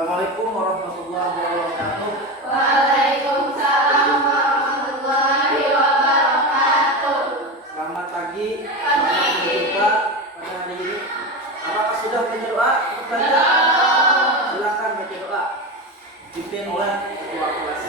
Assalamualaikum warahmatullahi wabarakatuh. Waalaikumsalam warahmatullahi wabarakatuh. Selamat pagi. Selamat berjumpa pada hari ini. Apakah sudah berdoa? Silakan berdoa. Dipimpin oleh ketua kelas.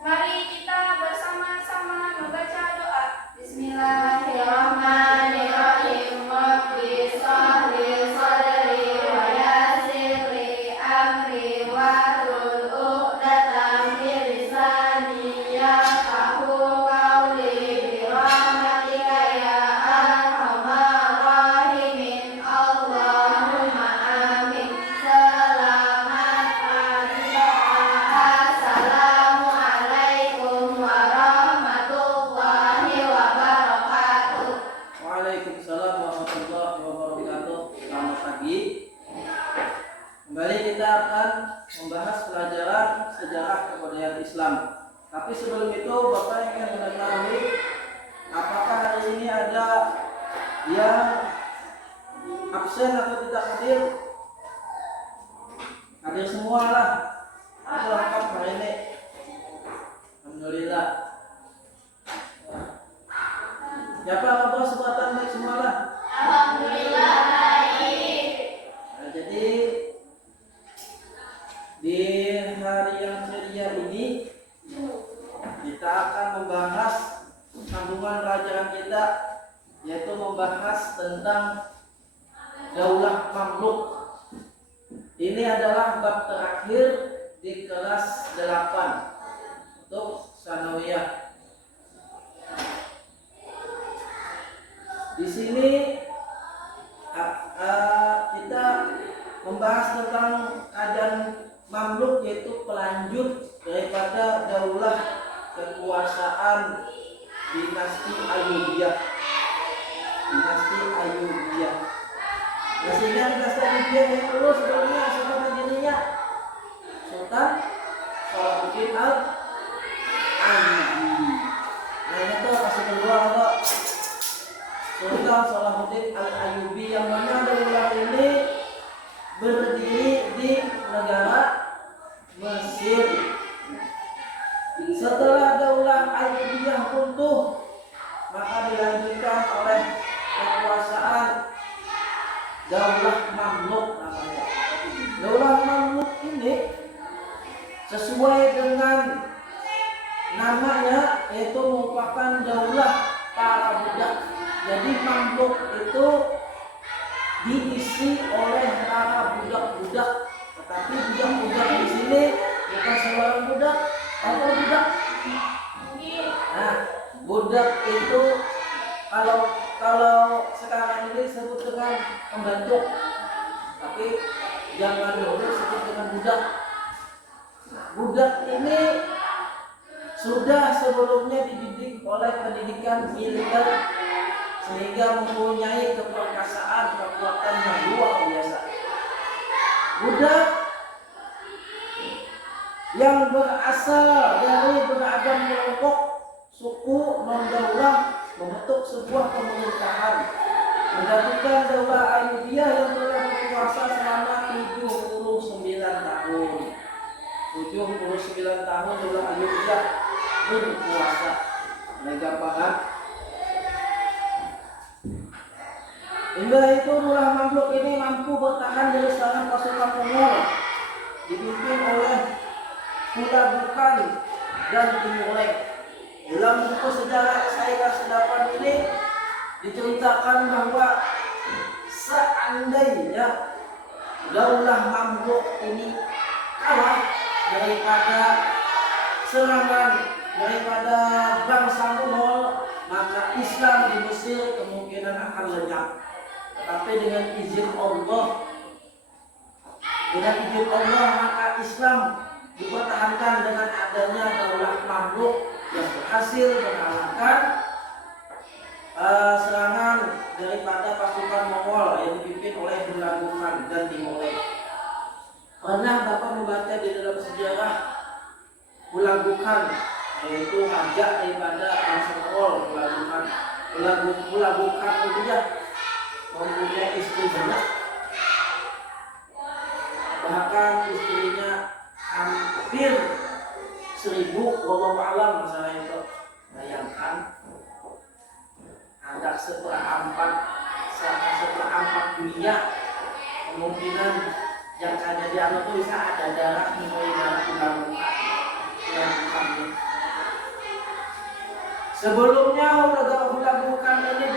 Mari kita bersama-sama membaca doa. Bismillahirrahmanirrahim. Rabbi shrahli sadri wa yassir li amri wahlul 'uqdatam min lisani yafqahu qawli bi rahmatika ya arhamar rahimin. Allahumma amin. Selamat pagi. Assalamualaikum warahmatullahi wabarakatuh. Waalaikumsalam warahmatullahi wabarakatuh. Selamat pagi. Kembali kita akan membahas pelajaran sejarah kebudayaan Islam. Tapi sebelum itu Bapak ingin mengetahui apakah hari ini ada yang absen atau tidak hadir? Hadir semua lah. Itu lengkap hari ini. Alhamdulillah. Siapa kabar sebatan baik semua lah? Alhamdulillah baik. Nah, jadi di hari yang ceria ini kita akan membahas sambungan pelajaran kita, yaitu membahas tentang Daulah Mamluk. Ini adalah bab terakhir di kelas 8 untuk Sanawiyah. Di sini kita membahas tentang keadaan Mamluk, yaitu pelanjut daripada daulah kekuasaan dinasti Ayyubiyah. Dinasti Ayyubiyah. Nah, sehingga dinasti Ayyubiyah yang dulu sebelumnya siapa pendirinya? Sultan Salahuddin Al-Ayyubi. Nah, ini tuh kasih kedua kok. Sultan Salahuddin Al-Ayyubi, yang mana daulah ini berdiri di negara Mesir. Setelah daulah Ayyubiyah runtuh, maka dilanjutkan oleh kekuasaan Daulah Mamluk namanya. Daulah Mamluk ini sesuai dengan namanya, yaitu merupakan daulah para budak. Jadi Mamluk itu diisi oleh para budak-budak, tetapi budak-budak di sini bukan sembarang budak. Atau budak? Nah, budak itu kalau sekarang ini disebut dengan pembantu, tapi zaman dulu disebut dengan budak. Budak ini sudah sebelumnya dididik oleh pendidikan militer, sehingga mempunyai keperkasaan, kekuatan yang luar biasa. Budak yang berasal dari beragam kelompok suku non-daulah membentuk sebuah pemerintahan, menjadikan daulah Ayyubiyah yang telah berkuasa selama 79 tahun. 79 tahun daulah Ayyubiyah berkuasa. Gampangan. Hingga itu daulah Mamluk ini mampu bertahan dari serangan pasukan Mongol dipimpin oleh Hulagukan dan Timur-Leng. Dalam buku sejarah saya kelas 8 ini diceritakan bahwa seandainya daulah Mamluk ini kalah daripada serangan daripada bangsa Mongol, maka Islam di Mesir kemungkinan akan lenyap. Tapi dengan izin Allah, maka Islam dipertahankan dengan adanya daulah Mamluk yang berhasil mengalahkan serangan daripada pasukan Mongol yang dipimpin oleh Hulagukan dan Timur-Leng. Pernah Bapak membaca di dalam sejarah Hulagukan, yaitu raja daripada bangsa Mongol. Hulagukan itu ya mempunyai istri banyak, wallahu alam masalah itu. Bayangkan ada seperempat dunia, kemungkinan yang hanya di anu itu bisa ada darah mulai darah tulang bukan. Sebelumnya ulah bukan ini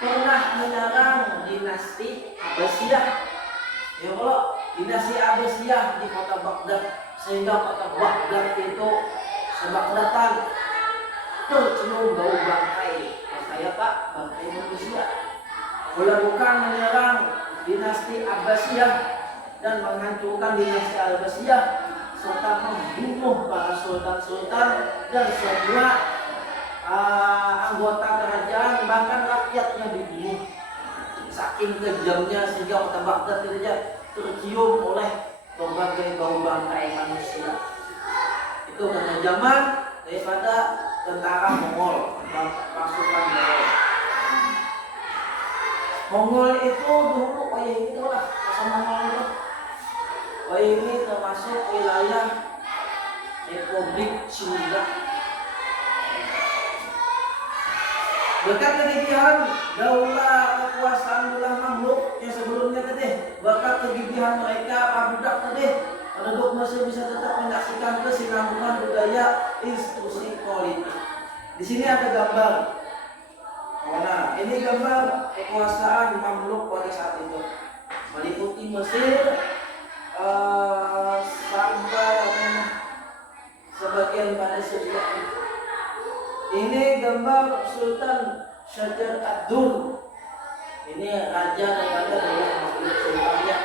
pernah menyerang dinasti Abbasiyah. Ya kalau dinasti Abbasiyah di kota Baghdad, sehingga kota Baghdad itu sebagdatan tercium bau bangkai. Saya Pak, bangkai manusia. Ulah bukan menyerang dinasti Abbasiyah dan menghancurkan dinasti Abbasiyah serta membunuh para sultan-sultan dan semua anggota kerajaan, bahkan rakyatnya dibunuh. Saking kejamnya sehingga kota Baghdad tercium oleh berbagai bau bangkai manusia. Itu kekejaman daripada tentara Mongol, pasukan Mongol itu dulu ini lah masa Mongol itu. Ini termasuk wilayah Republik Cina. Berkat kegigihan daulah kekuasaan Daulah Mamluk yang sebelumnya tadi, berkat kegigihan mereka budak tadi, penduduk Mesir bisa tetap menyaksikan kesinambungan budaya institusi politik. Di sini ada gambar. Nah, ini gambar kekuasaan Mamluk pada saat itu, meliputi Mesir sampai sebagian pada Syria. Ini gambar Sultan Syajar Ad-Dur. Ini raja daripada Daulah Mamluk Sultannya.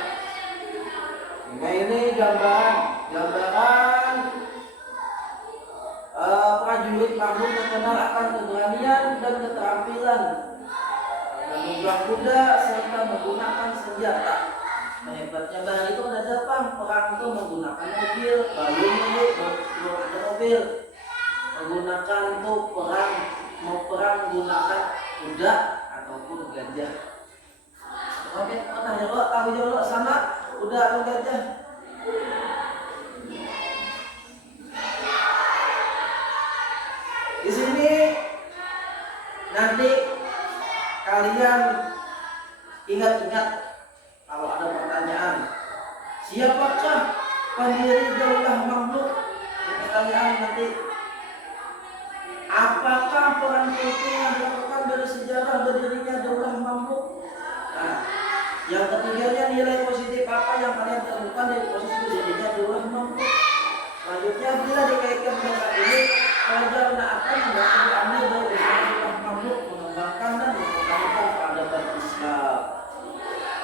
Nah, ini gambaran prajurit Mamluk terkenal akan keberanian dan keterampilan menunggang kuda serta menggunakan senjata. Nah, hebatnya bahari itu ada Jepang, perang itu menggunakan mobil, balon ini ada mobil, menggunakan itu mau perang menggunakan kuda ataupun gajah. Oke, pernah ya lo tahu ya lo sama kuda atau gajah? Di sini nanti kalian ingat-ingat kalau ada pertanyaan, siapakah pendiri Daulah Mamluk? Pertanyaan nanti, apakah peran penting yang dilakukan dari sejarah berdirinya Daulah Mamluk? Nah, yang ketiganya nilai positif apa yang kalian temukan dari posisi berdirinya Daulah Mamluk? Selanjutnya, bila dikaitkan dengan saat ini, pelajaran apa yang dapat diambil dari Daulah Mamluk mengembangkan dan mempertahankan peradaban Islam?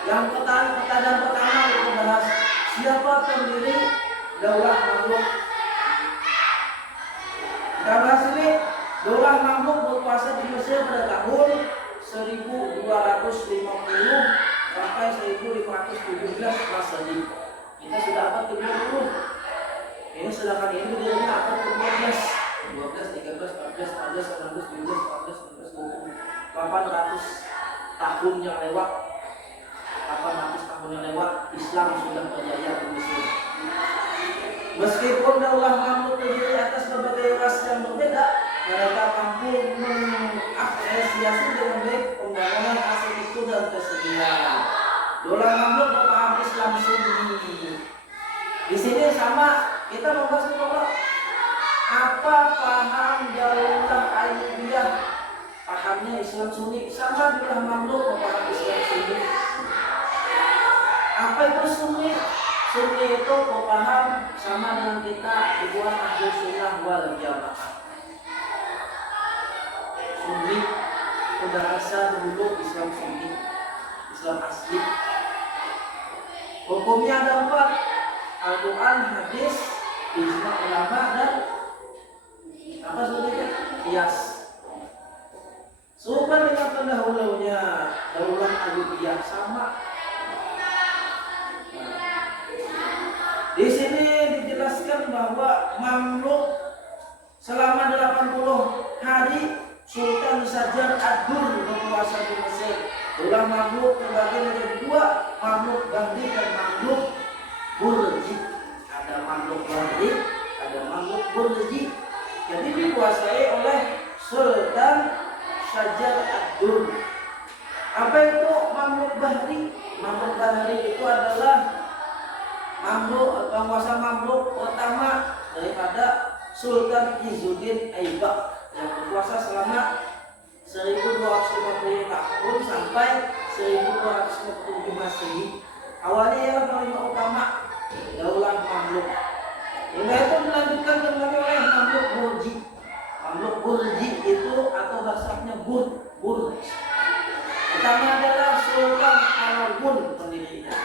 Yang pertanyaan pertama kita bahas, siapa pendiri Daulah Mamluk? Kita bahas ini, Daulah Mamluk berkuasa di Mesir pada tahun 1250 sampai 1517 Masehi. Kita sudah abad ke-20. Ini sedangkan ini berdirinya abad ke-12, 12, 13, 14, 15, 16, 17, 18, 19, 20. 800 tahun yang lewat. 800 tahun yang lewat, Islam sudah berjaya di Mesir. Meskipun Daulah Mamluk terdiri atas berbagai ras yang berbeda, mereka mampu mengapresiasi dengan baik pembangunan arsitektur dan kesenian. Daulah Mamluk berpaham Islam Sunni. Di sini sama kita membahas dulu apa paham Daulah Ayyubiyah, pahamnya Islam Sunni, sama Daulah Mamluk berpaham Islam Sunni. Apa itu Sunni? Sunni itu paham sama dengan kita dibuat Ahlus Sunnah wal Jamaah. Sunni itu bahasa dulu Islam Sunni, Islam asli. Hukumnya ada 4: Al-Quran, hadis, ijma ulama, dan apa sebetulnya? Qiyas. Serupa dengan pendahulunya Daulah Ayyubiyah, sama. Di sini dijelaskan bahwa Mamluk selama 80 hari Sultan Syajar Ad-Dur berkuasa di Mesir. Daulah Mamluk terbagi menjadi 2, Mamluk Bahri dan Mamluk Burji. Ada Mamluk Bahri, ada Mamluk Burji. Jadi dikuasai oleh Sultan Syahjar ad-Dur. Apa itu Mamluk Bahri? Mamluk Bahri itu adalah penguasa Mamluk pertama daripada Sultan Izzuddin Aibak yang berkuasa selama 1250 tahun sampai 1257 Masehi. Awalnya ialah panglima utama Daulah Mamluk. Hingga itu dilanjutkan kembali oleh Mamluk Burji. Mamluk Burji itu atau bahasanya Burj. Pertama adalah Sultan Alagun pendirinya.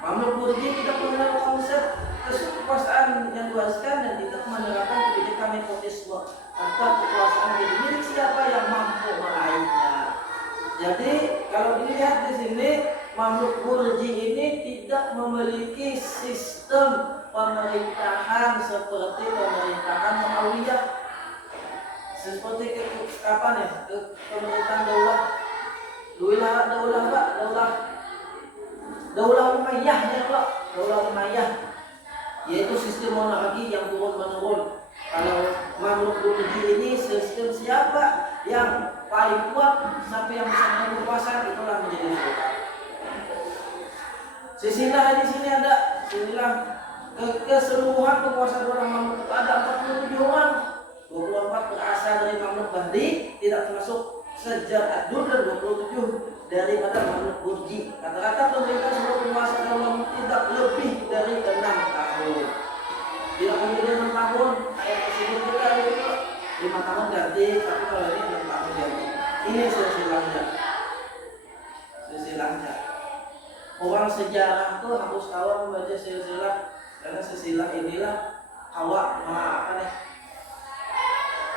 Mamluk Burji tidak mengenal konsep kekuasaan yang luaskan dan tidak menerapkan kebijakan nepotisme atau kekuasaan jadi milik siapa yang mampu meraihnya. Jadi kalau dilihat di sini Mamluk Burji ini tidak memiliki sistem pemerintahan seperti pemerintahan Muawiyah. Seperti kapan ya? Pemerintahan Daulah Umayyah ya Pak. Daulah Umayyah yaitu sistem monarki yang turun menurun. Kalau Mamluk Burji ini sistem siapa yang paling kuat sampai yang bisa berkuasa itulah menjadi sultan. Sisilah di sini ada sinilah keseluruhan penguasa orang Mamluk ada 47 orang. 24 berasal dari Mamluk Bahri, tidak termasuk Syahjar ad-Dur, dan 27 daripada Mamluk Burji. Rata-rata pemerintah seluruh penguasa Mamluk tidak lebih dari 6 tahun. Tidak lebih dari 6 tahun. Kayak presiden kita itu 5 tahun ganti, tapi kalau ini 6 tahun ganti. Ini silsilahnya. Silsilahnya. Orang sejarah tuh harus tahu membaca silsilah, karena silsilah inilah awak apa nih?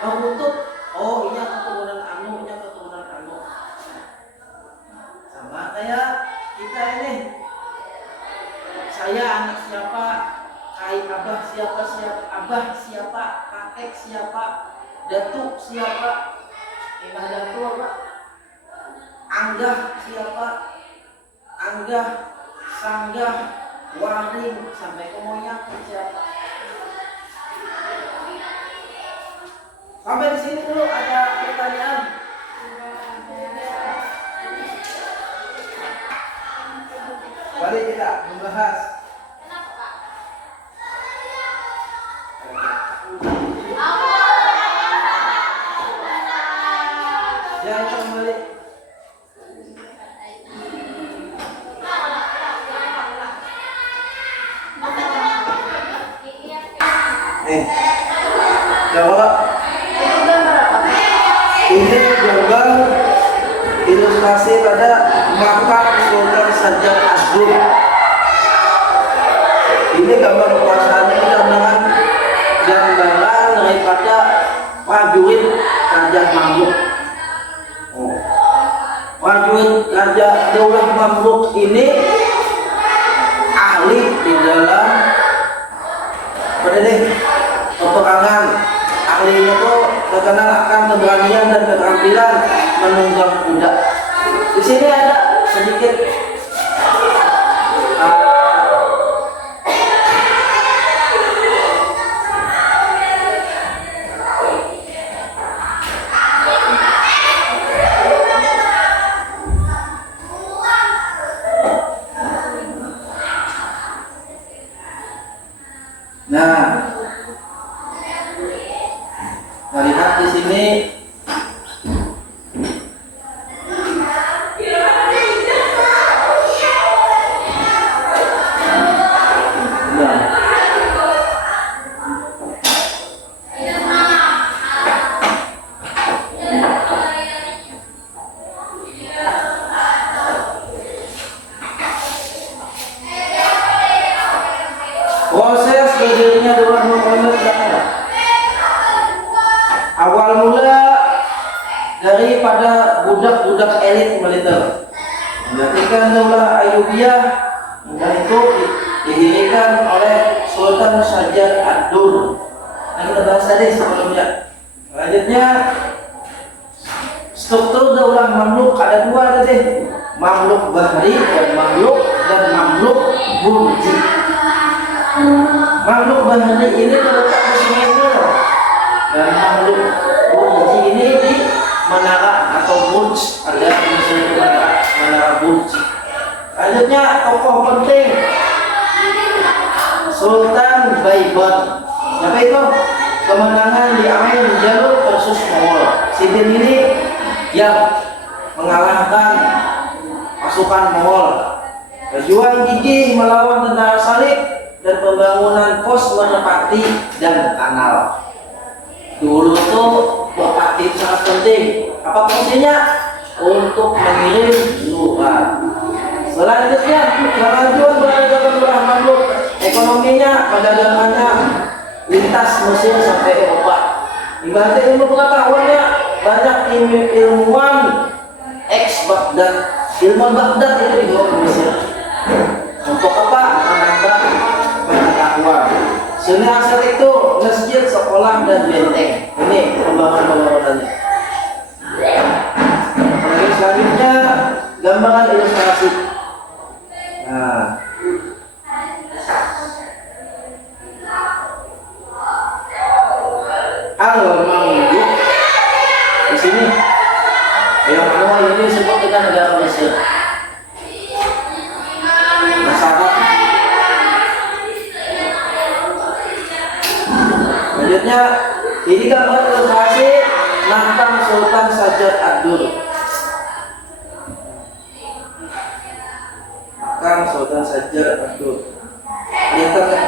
Untuk ini keturunan anu, sama kayak kita ini. Saya anak siapa, abah siapa, kakek siapa, datuk siapa, datuk apa, anggah siapa, sanggah, waring, sampai ke moyang siapa. Sampai di sini dulu ada pertanyaan. Mari kita membahas. Ya, kita kembali. Jawab. Ini gambar ilustrasi pada makam Sultan Syahjar ad-Dur. Ini gambar kekuasaannya dengan gambaran daripada prajurit Raja Mamluk. Prajurit Raja Daulah Mamluk ini ahli di dalam peperangan. Ahlinya itu terkenal akan keberanian dan keterampilan menunggang kuda. Di sini ada sedikit lihat di sini. Proses berdirinya Daulah Mamluk awal mula daripada budak-budak elit militer. Ketika Daulah Ayyubiyah itu didirikan oleh Sultan Syahjar ad-Dur. Nah, kita bahas tadi sebelumnya. Selanjutnya struktur Daulah Mamluk ada dua tadi, Mamluk Bahri dan Mamluk Burji. Mamluk Bahri ini terletak di sini. dan makhluk Burj ini di menara atau Burj, ada misalnya menara Burj. Selanjutnya tokoh penting Sultan Baibon. Siapa itu? Kemenangan di Ain Jalut versus Mongol. Sidin ini yang mengalahkan pasukan Mongol. Berjuang gigih melawan tentara salib dan pembangunan pos merpati dan kanal. Dulu tuh merpati sangat penting. Apa fungsinya? Untuk mengirim surat. Selanjutnya kemajuan peradaban Lurah Mamluk. Ekonominya, perdagangannya lintas Mesir sampai Eropa. Ibaratnya ilmu pengetahuannya banyak ilmuwan ex Baghdad. Ilmuwan Baghdad itu dibawa ke Mesir. Untuk apa? Menambah pengetahuan. Seni arsitektur, masjid, sekolah, dan benteng. Ini pembangunan-pembangunannya. Apalagi selanjutnya gambaran ilustrasi. Nah, Al-Mamluk di sini yang mana ini disebut dengan negara Mesir. Masyarakat. Selanjutnya ini gambar ilustrasi Nakam Sultan Sajjad Ad-Dur. Nakam Sultan Sajjad Ad-Dur. Kelihatan kan?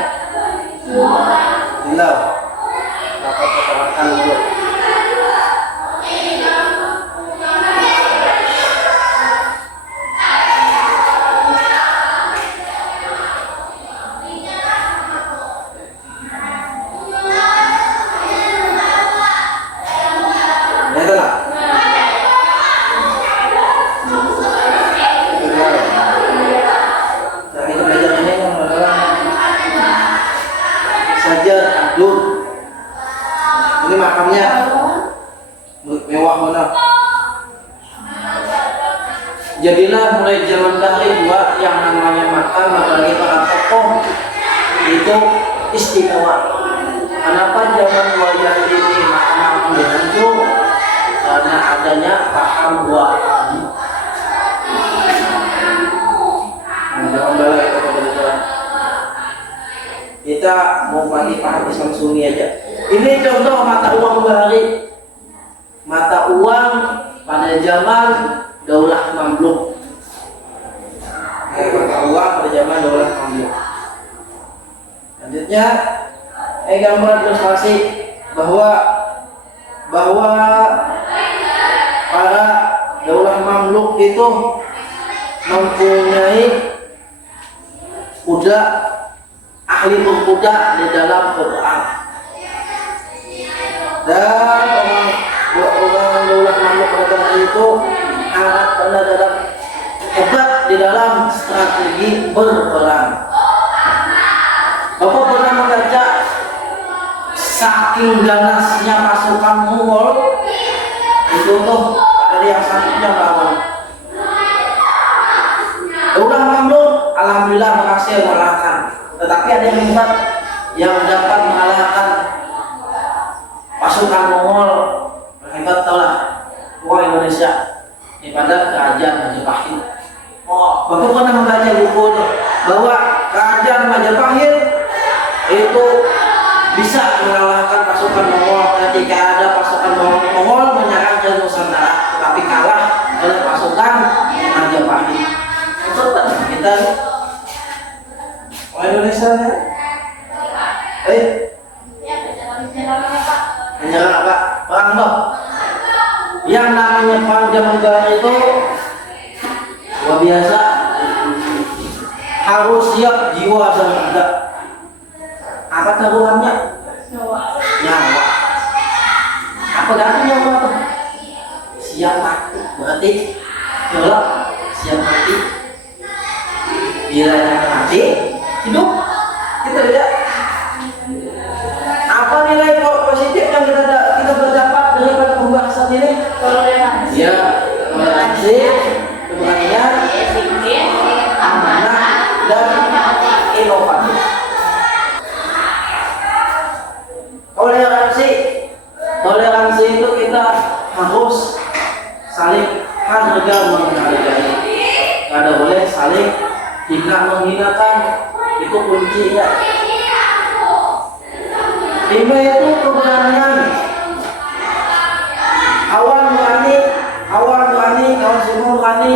Hilau. Makan dulu. Ini makamnya mewah mana? Jadilah mulai zaman dahulu yang namanya makam apalagi para tokoh itu istimewa. Kenapa zaman wayah ini makam dihancur? Karena adanya paham dua. Jangan balik kita mau pakai paham Islam Sunni aja. Ini contoh mata uang bahari. Mata uang pada zaman Daulah Mamluk. Mata uang pada zaman Daulah Mamluk. Selanjutnya, gambar ilustrasi bahwa para Daulah Mamluk itu mempunyai kuda, ahli berkuda di dalam Quran. Dan orang Daulah Mamluk pada zaman itu sangat pandai dalam hebat di dalam strategi berperang. Bapak pernah membaca saking ganasnya pasukan Mongol itu tuh ada yang satunya lawan. Daulah Mamluk alhamdulillah berhasil mengalahkan, tetapi ada yang hebat yang dapat mengalahkan pasukan Mongol hebat. Tahu lah orang Indonesia daripada kerajaan Majapahit. Oh, Bapak pernah membaca buku bahwa kerajaan Majapahit itu bisa mengalahkan pasukan Mongol ketika ada pasukan Mongol menyerang ke Nusantara, tetapi kalah oleh pasukan Majapahit. Coba kita orang Indonesia ya. Menyerang apa? Perang dong. Yang namanya perang zaman dahulu itu luar biasa. Harus siap jiwa dan raga. Apa taruhannya? Nyawa. Apa ganti nyawa tuh? Siap mati. Berarti kalau siap mati. Bila mati, hidup. Kita lihat. Apa nilai positif yang kita berdapat dari pembahasan ini? Toleransi. Ya, toleransi, keberanian, amanah, dan inovasi. Toleransi saling tidak menghinakan, itu kuncinya. Lima itu keberanian. Awal berani, kawan semua berani,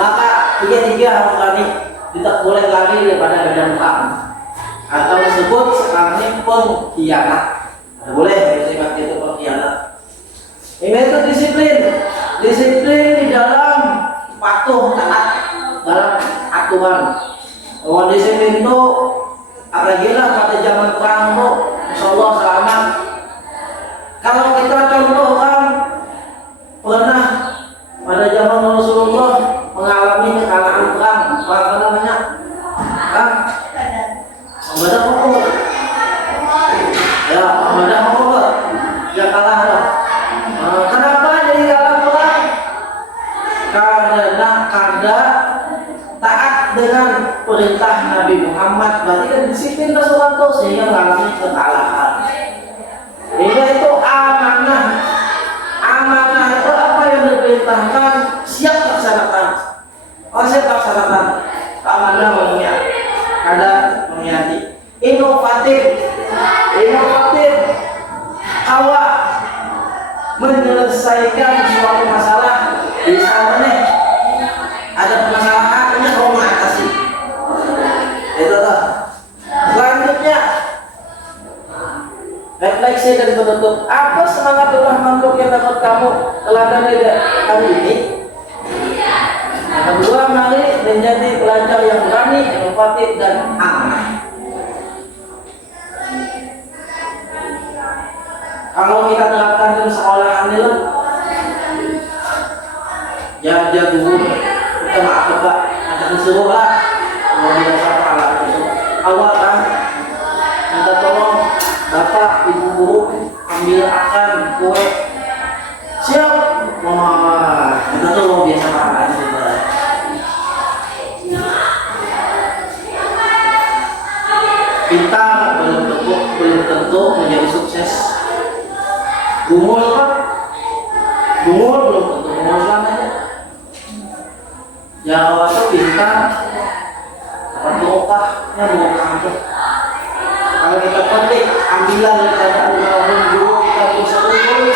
maka tiga harus berani. Tidak boleh lari daripada medan perang, atau disebut sekarang ini pengkhianat. Tidak boleh disebut itu pengkhianat. Lima itu disiplin di dalam patuh taat dalam aturan. Bahwa disiplin itu apalagi lah pada zaman perang itu, insyaallah selamat. Kalau kita contohkan pernah pada zaman Rasulullah mengalami kekalahan perang apa namanya? Medan Uhud. Ya, Medan Uhud. Ya kalah lah. Kenapa jadi kalah perang? Karena kada taat dengan perintah Nabi Muhammad, berarti kan disiplin Rasulullah sehingga mengalami kekalahan. Ini itu amanah. Amanah itu apa yang diperintahkan siap laksanakan. Siap laksanakan. Amanah maksudnya ada menghayati. Inovatif. Awak menyelesaikan suatu masalah di sana ada permasalahan ini kamu mengatasi. Itu tuh. Selanjutnya refleksi dan penutup. Apa semangat ulah makhluk yang dapat kamu teladan hari ini? Yang kedua, mari menjadi pelajar yang berani, inovatif dan amanah. Kalau kita terapkan di sekolah ini, ya guru kita maaf Pak, ada disuruh lah, mau biasa alat itu. Awal kan, minta tolong Bapak Ibu guru ambil akan kue. Siap, wah, kita tuh mau biasa alat itu. Kita belum tentu menjadi sukses. Bungul kan? Bungul belum tentu bungul selamanya. Jawa itu pintar, dapat bokahnya bokah itu. Kalau kita petik ambilan daripada almarhum guru kita bisa unggul.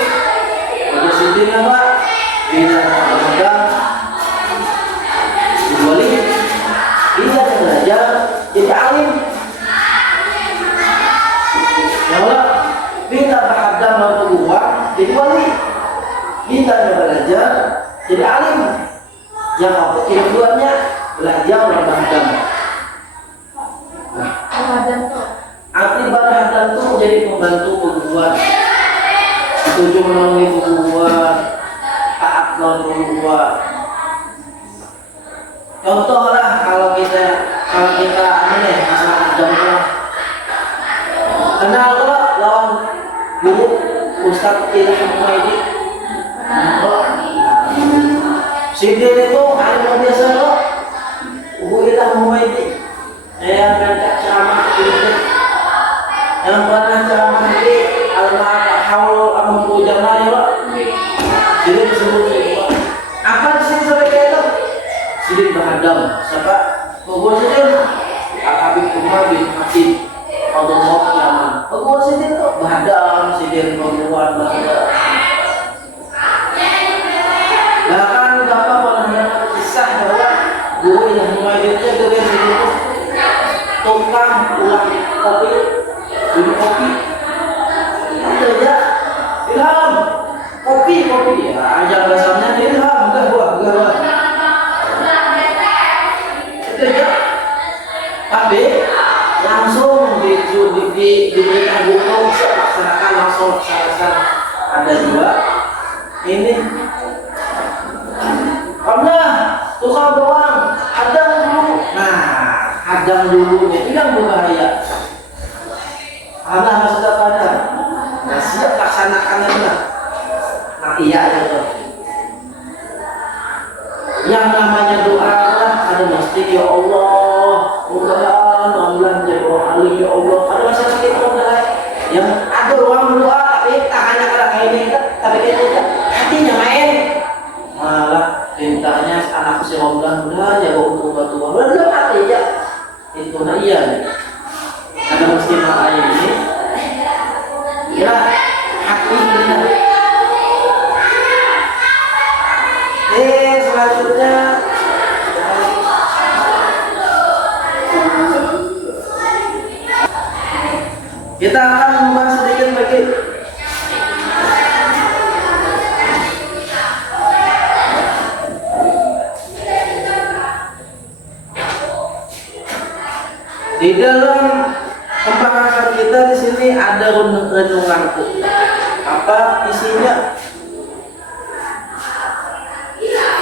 Pada sudahnya Pak, bila pemegang diwali, bisa belajar jadi alim. Ya Allah, kita berhadap mampu uang jadi wali. Kita belajar jadi alim. Yang apa tujuannya belajar berhadap. Arti berhadap itu jadi membantu penggugat, setuju menolongi penggugat, taat lawan penggugat. Contoh lah kalau kita ini masalah agama. Kenal kok lawan guru Ustaz Ilham Humaydi. Sidin itu alim biasa kok. Ibu Ilham Humaydi yang ngajak ceramah itu, yang pernah ceramah di Al-Haul Amru Jamal ya Pak. Jadi disebut apa sih sampai kayak itu? Sidin berhadam. Siapa? Guru Sidin Al-Habib Umar bin Hakim Allah Yaman. Guru Sidin tuh berhadam, Sidin perempuan berhadam. Bahkan Bapak pernah dengar kisah bahwa guru yang mengajarnya dengan Sidin itu tukang ulang kopi, minum kopi. Itu aja, Ilham, kopi ya. Ajar bahasanya Ilham, enggak buah. Itu aja. Tapi langsung diberikan buku laksanakan langsung ada dua. Ini karena tukang doang hadang dulu. Nah, hadang dulu itu yang berbahaya. Karena maksud apa? Nah, siap laksanakan lah. Nah, iya itu. Yang namanya doa ada mesti ya Allah, mudah-mudahan ambulan jadi ahli ya Allah. Ada masalah kita yang ada orang berdoa tapi tangannya kada kayak ini, tapi dia hatinya main. Malah mintanya anak si mudah-mudahan ya untuk batu uang dan hati ya itu nah iya nih ada mesti ayat ini ya hati kita. Selanjutnya kita akan membahas sedikit lagi di dalam pembahasan kita di sini ada renunganku. Apa isinya?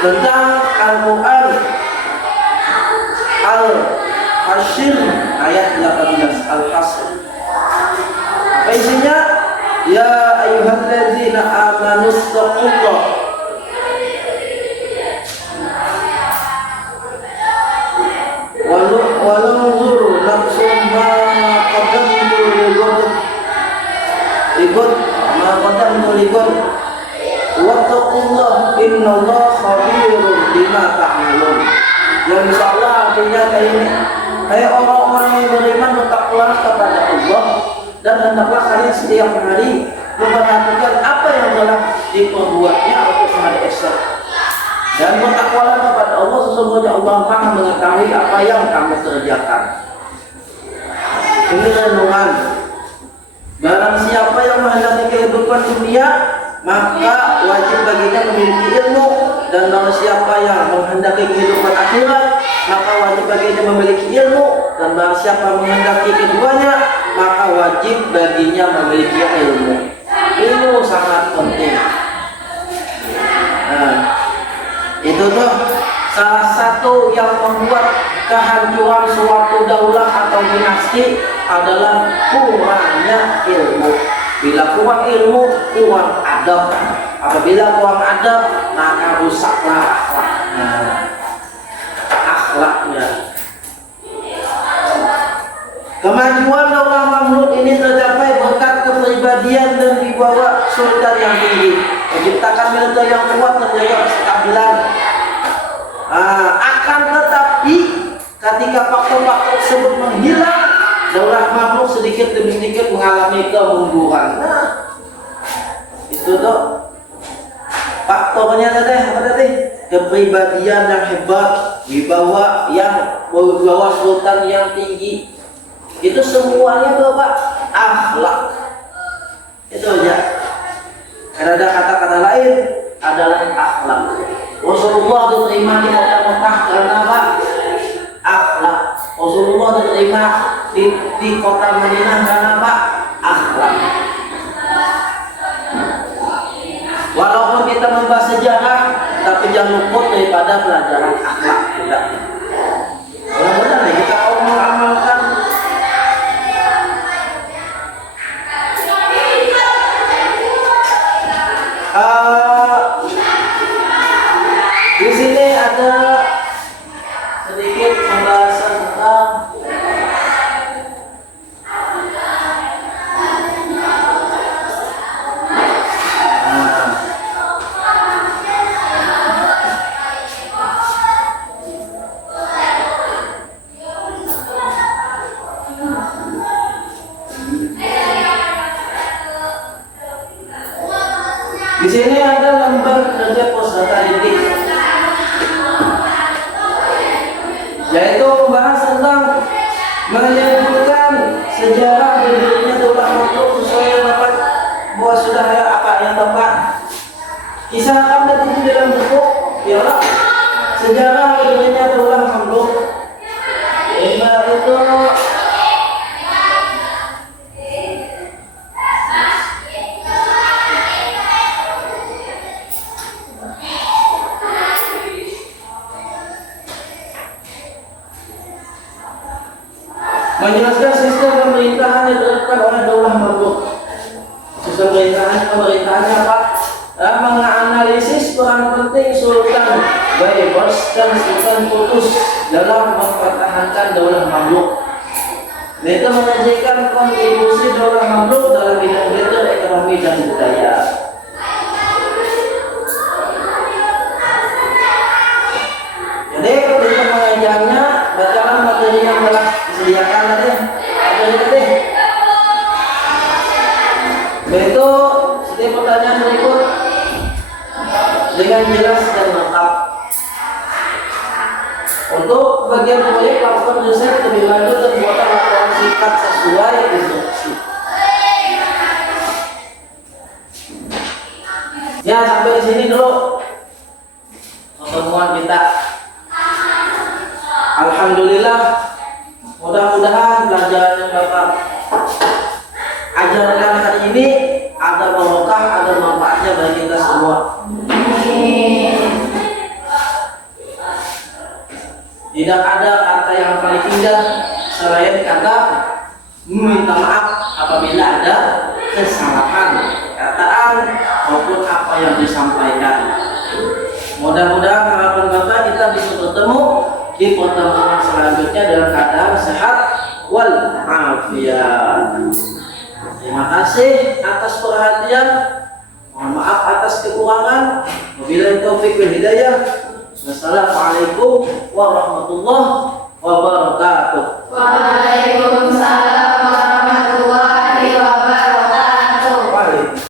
Tentang Al-Quran Al-Hasyr ayat 18 Al-Hasyr. Apa isinya? Ya ayyuhalladzina amanu taqullah walanzur nafsum ma qadamtu lighad wattaqullah innallaha khabirun bima ta'malun. Yang insyaallah artinya kayak ini. Hai orang-orang yang beriman, bertakwalah kepada Allah dan hendaklah kalian setiap hari memperhatikan apa yang telah diperbuatnya untuk hari esok. Dan bertakwalah kepada Allah, sesungguhnya Allah Maha mengetahui apa yang kamu kerjakan. Ini renungan. Barang siapa yang menghendaki kehidupan dunia, maka wajib baginya memiliki ilmu, dan barang siapa yang menghendaki kehidupan akhirat, maka wajib baginya memiliki ilmu, dan barang siapa menghendaki keduanya, maka wajib baginya memiliki ilmu. Ilmu sangat penting. Nah, itu tuh salah satu yang membuat kehancuran suatu daulah atau dinasti adalah kurangnya ilmu. Bila kurang ilmu, kurang adab. Apabila kurang adab, maka rusaklah akhlaknya. Kemajuan daulah Mamluk ini tercapai berkat kepribadian dan wibawa sultan yang tinggi, menciptakan militer yang kuat, menjaga kestabilan. Akan tetapi ketika faktor-faktor tersebut menghilang, daulah Mamluk sedikit demi sedikit mengalami kemunduran. Nah, itu tuh faktornya tadi kepribadian yang hebat, wibawa sultan yang tinggi. Itu semuanya Bapak akhlak. Itu aja. Karena ada kata-kata lain adalah akhlak. Rasulullah diterima di kota Mekah karena apa? Akhlak. Rasulullah diterima di kota Madinah karena apa? Akhlak. Walaupun kita membahas sejarah, tapi jangan luput daripada pelajaran akhlak kita. Mudah-mudahan kita mau mengamalkan di sini ada sedikit pembahasan tentang di sini ada lembar kerja pusaka didik, yaitu membahas tentang menyebutkan sejarah berdirinya daulah Mamluk sesuai yang dapat buat sudah apa yang tepat. Kisah akan tertulis dalam buku ialah sejarah berdirinya daulah Mamluk. Itu menjelaskan sistem pemerintahan yang diterapkan oleh daulah Mamluk. Sistem pemerintahannya apa? Menganalisis peran penting Sultan Baybars dan Sultan Qutuz dalam mempertahankan daulah Mamluk. Mereka menyajikan kontribusi daulah Mamluk dalam bidang militer, ekonomi, dan budaya. Jadi ketika Untuk bagian proyek lakukan riset lebih lanjut dan buatkan laporan singkat sesuai instruksi. Ya, sampai di sini dulu pertemuan kita. Alhamdulillah, mudah-mudahan pelajaran yang Bapak ajarkan hari ini ada barokah, ada manfaatnya bagi kita semua. Tidak ada kata yang paling indah selain kata meminta maaf apabila ada kesalahan perkataan maupun apa yang disampaikan. Mudah-mudahan harapan Bapak kita bisa bertemu di pertemuan selanjutnya dalam keadaan sehat wal afiat. Terima kasih atas perhatian. Mohon maaf atas kekurangan. Wabillahi taufik wal hidayah. Wassalamualaikum warahmatullahi wabarakatuh. Waalaikumsalam.